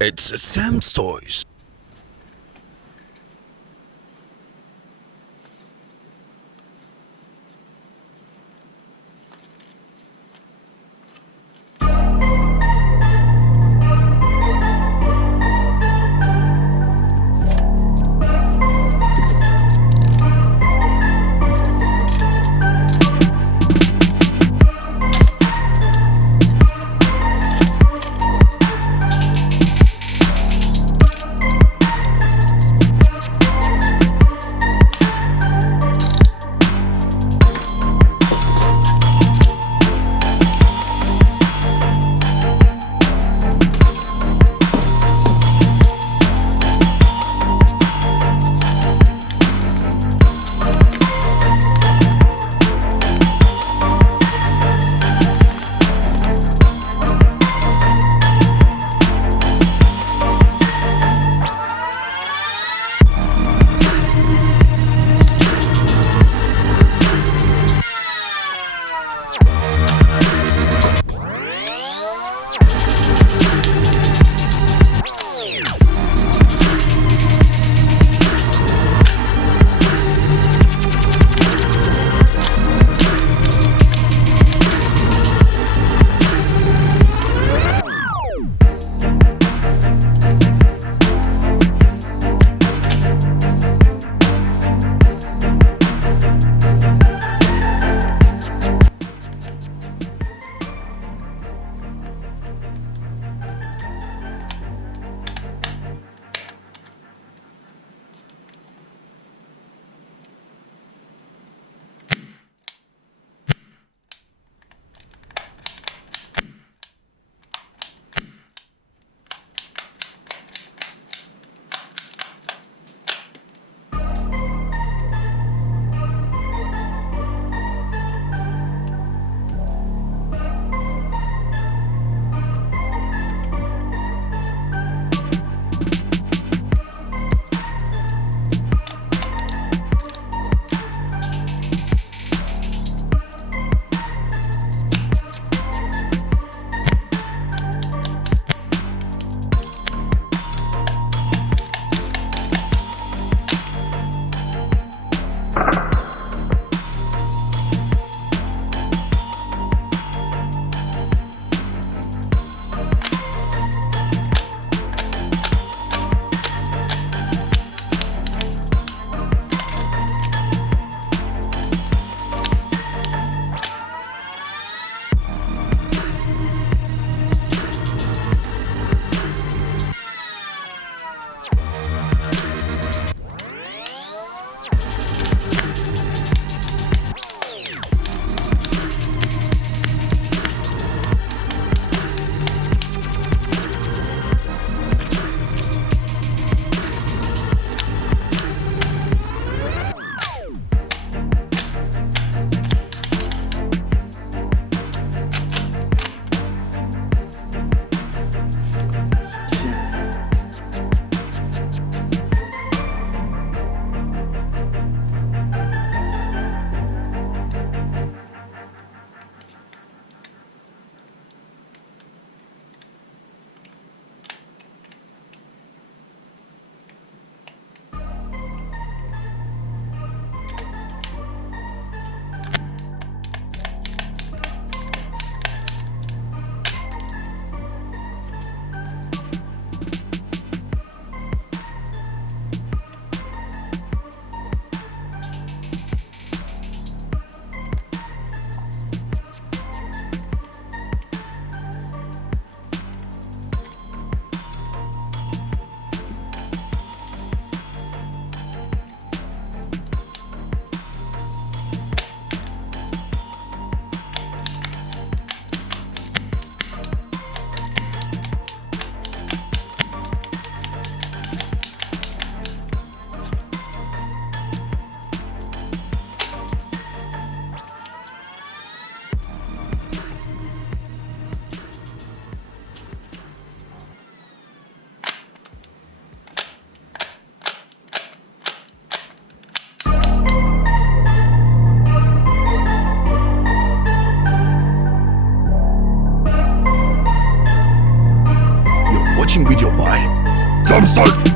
It's Sam's Toys. with your boy. Thumbs up.